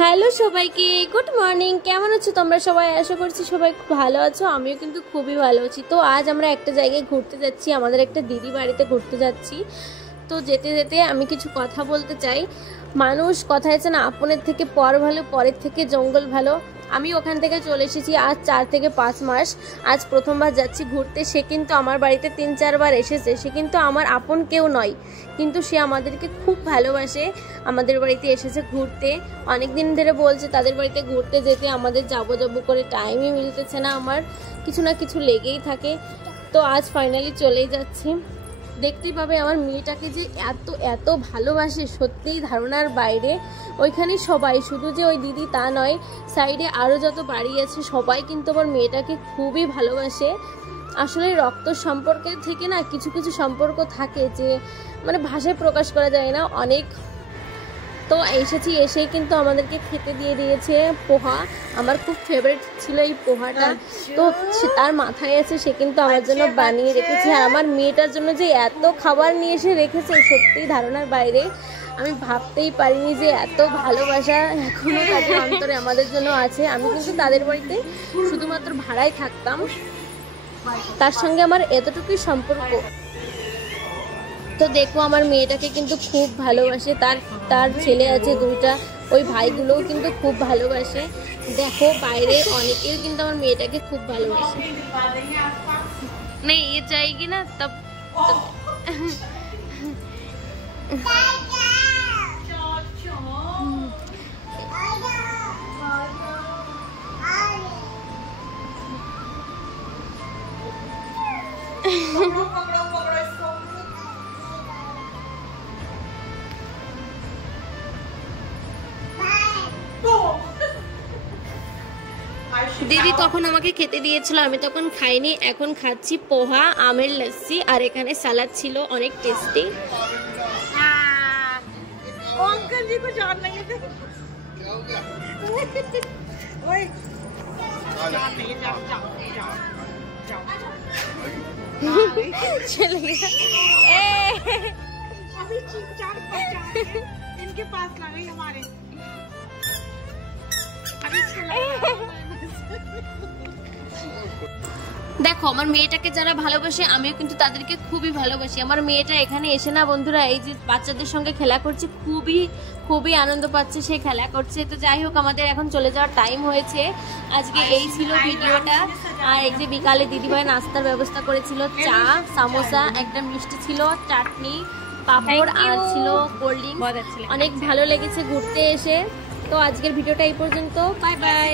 Hello সবাইকে, good morning. কেমন আছো তোমরা সবাই? আশা করছি সবাই খুব ভালো আছো। আমিও কিন্তু খুবই ভালো আছি। তো আজ আমরা একটা জায়গায় ঘুরতে যাচ্ছি, আমাদের একটা দিদি বাড়িতে ঘুরতে যাচ্ছি। তো যেতে যেতে আমি কিছু কথা বলতে চাই। মানুষ কথায় আছে না, আপনের থেকে পর ভালো, পরের থেকে জঙ্গল ভালো। আমি ওখান থেকে চলে এসেছি আজ 4 থেকে 5 মাস। আজ প্রথমবার যাচ্ছি ঘুরতে। সে কিন্তু আমার বাড়িতে 3-4 বার এসেছে। সে কিন্তু আমার আপন কেউ নয়, কিন্তু সে আমাদেরকে খুব ভালোবাসে। আমাদের বাড়িতে এসেছে ঘুরতে। অনেক দিন ধরে বলছে তাদের বাড়িতে ঘুরতে যেতে, আমাদের যাবো করে টাইমই মিলতেছে না। আমার কিছু না কিছু লেগেই থাকে। তো আজ ফাইনালি চলেই যাচ্ছি। দেখতেই পাবে আমার মেয়েটাকে যে এত এত ভালোবাসে, সত্যিই ধারণার বাইরে। ওইখানে সবাই, শুধু যে ওই দিদি তা নয়, সাইডে আরও যত বাড়ি আছে সবাই কিন্তু আমার মেয়েটাকে খুবই ভালোবাসে। আসলে রক্ত সম্পর্কের থেকে না কিছু কিছু সম্পর্ক থাকে যে মানে ভাষায় প্রকাশ করা যায় না। অনেক তো এসেই কিন্তু আমাদেরকে খেতে দিয়ে দিয়েছে পোহা। আমার খুব ফেভারিট ছিল এই পোহাটা। তো তার মাথায় আছে, সে কিন্তু আমার জন্য বানিয়ে রেখেছে। আর আমার মেয়েটার জন্য যে এত খাবার নিয়ে এসে রেখেছে, সত্যিই ধারণার বাইরে। আমি ভাবতেই পারিনি যে এত ভালোবাসা এখনো তাদের অন্তরে আমাদের জন্য আছে। আমি কিন্তু তাদের বাড়িতে শুধুমাত্র ভাড়ায় থাকতাম, তার সঙ্গে আমার এতটুকুই সম্পর্ক। তো দেখো আমার মেয়েটাকে কিন্তু খুব ভালোবাসে। তার ছেলে আছে 2টা, ওই ভাইগুলোও কিন্তু খুব ভালোবাসে। দেখো বাইরে অনেকেও কিন্তু আমার মেয়েটাকে খুব ভালোবাসে। নেই ये जाएगी ना तब দিদি তখন আমাকে খেতে দিয়েছিল, আমি তখন খাইনি। এখন খাচ্ছি পোহা, আমের লস্যি, আর এখানে সালাদ ছিল অনেক টেস্টি। चले गया अभी चीख-चाक इनके पास ला गई हमारे। দেখো আমার মেয়েটাকে যারা ভালোবাসে, আমিও কিন্তু তাদেরকে খুবই ভালোবাসি। আমার মেয়েটা এখানে এসে না বন্ধুরা, এই যে বাচ্চাদের সঙ্গে খেলা করছে, খুবই খুবই আনন্দ পাচ্ছে, সে খেলা করছে। তো যাই হোক, আমাদের এখন চলে যাওয়ার টাইম হয়েছে। আজকে এই ছিল ভিডিওটা। আর এই যে বিকালে দিদিভাই নাস্তার ব্যবস্থা করেছিল, চা, সামোসা, একটা মিষ্টি ছিল, চাটনি, পাপড়, আর ছিল কোল্ড ড্রিঙ্কস। অনেক ভালো লেগেছে ঘুরতে এসে। তো আজকের ভিডিওটা এই পর্যন্ত। Bye bye.